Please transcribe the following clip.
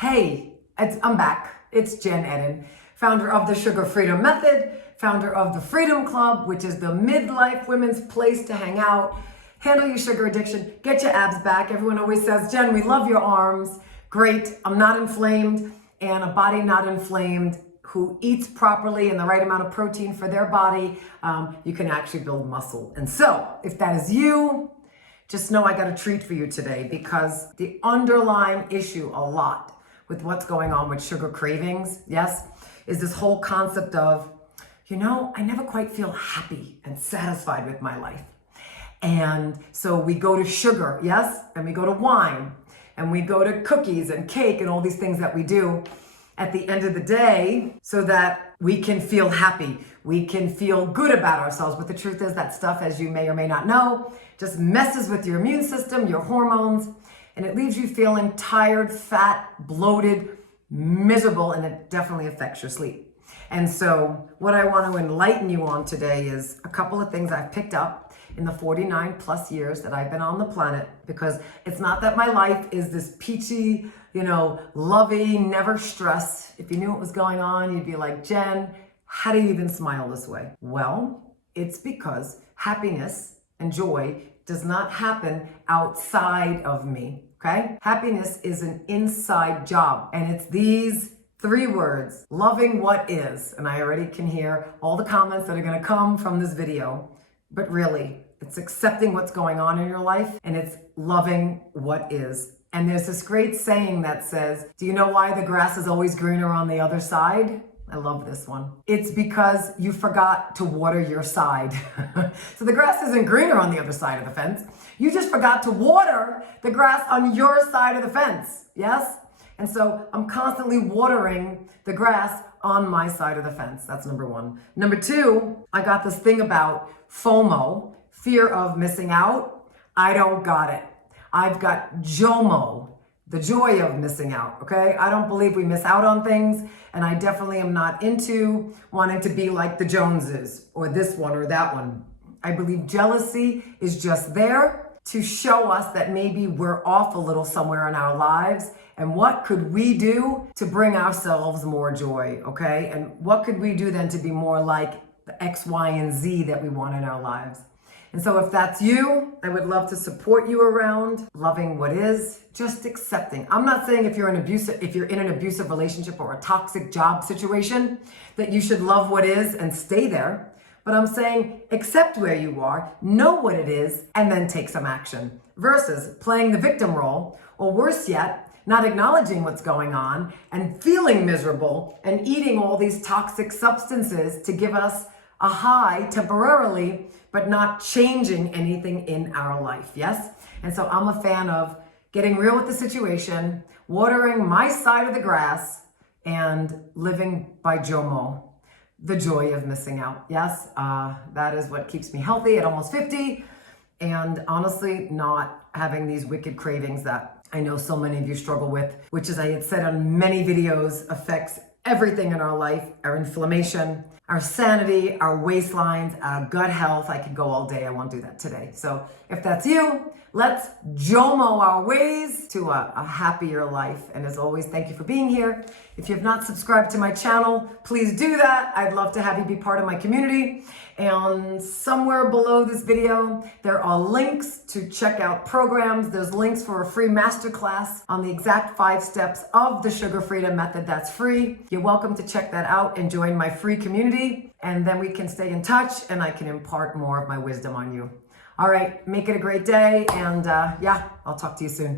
Hey, I'm back. It's Jen Eden, founder of the Sugar Freedom Method, founder of the Freedom Club, which is the midlife women's place to hang out, handle your sugar addiction, get your abs back. Everyone always says, Jen, we love your arms. Great, I'm not inflamed, and a body not inflamed who eats properly and the right amount of protein for their body, you can actually build muscle. And so, if that is you, just know I got a treat for you today, because the underlying issue a lot with what's going on with sugar cravings, yes, is this whole concept of, I never quite feel happy and satisfied with my life. And so we go to sugar, yes, and we go to wine, and we go to cookies and cake and all these things that we do at the end of the day so that we can feel happy. We can feel good about ourselves. But the truth is that stuff, as you may or may not know, just messes with your immune system, your hormones, and it leaves you feeling tired, fat, bloated, miserable, and it definitely affects your sleep. And so what I want to enlighten you on today is a couple of things I've picked up in the 49 plus years that I've been on the planet, because it's not that my life is this peachy, lovey, never stress. If you knew what was going on, you'd be like, Jen, how do you even smile this way? Well, it's because happiness and joy does not happen outside of me, okay? Happiness is an inside job, and it's these 3 words: loving what is. And I already can hear all the comments that are gonna come from this video, but really, it's accepting what's going on in your life, and it's loving what is. And there's this great saying that says, do you know why the grass is always greener on the other side? I love this one. It's because you forgot to water your side. So the grass isn't greener on the other side of the fence. You just forgot to water the grass on your side of the fence, yes? And so I'm constantly watering the grass on my side of the fence. That's number 1. Number 2, I got this thing about FOMO, fear of missing out. I don't got it. I've got JOMO, the joy of missing out, okay? I don't believe we miss out on things, and I definitely am not into wanting to be like the Joneses or this one or that one. I believe jealousy is just there to show us that maybe we're off a little somewhere in our lives, and what could we do to bring ourselves more joy, okay? And what could we do then to be more like the X, Y, and Z that we want in our lives? And so if that's you, I would love to support you around loving what is, just accepting. I'm not saying if you're in an abusive relationship or a toxic job situation that you should love what is and stay there. But I'm saying accept where you are, know what it is, and then take some action. Versus playing the victim role, or worse yet, not acknowledging what's going on and feeling miserable and eating all these toxic substances to give us a high temporarily, but not changing anything in our life, yes? And so I'm a fan of getting real with the situation, watering my side of the grass, and living by JOMO, the joy of missing out, yes? That is what keeps me healthy at almost 50, and honestly, not having these wicked cravings that I know so many of you struggle with, which, as I had said on many videos, affects everything in our life: our inflammation, our sanity, our waistlines, our gut health. I could go all day. I won't do that today. So if that's you, let's JOMO our ways to a happier life. And as always, thank you for being here. If you have not subscribed to my channel, please do that. I'd love to have you be part of my community. And somewhere below this video, there are links to check out programs. There's links for a free masterclass on the exact 5 steps of the Sugar Freedom Method. That's free. You're welcome to check that out and join my free community. And then we can stay in touch, and I can impart more of my wisdom on you. All right, make it a great day. And I'll talk to you soon.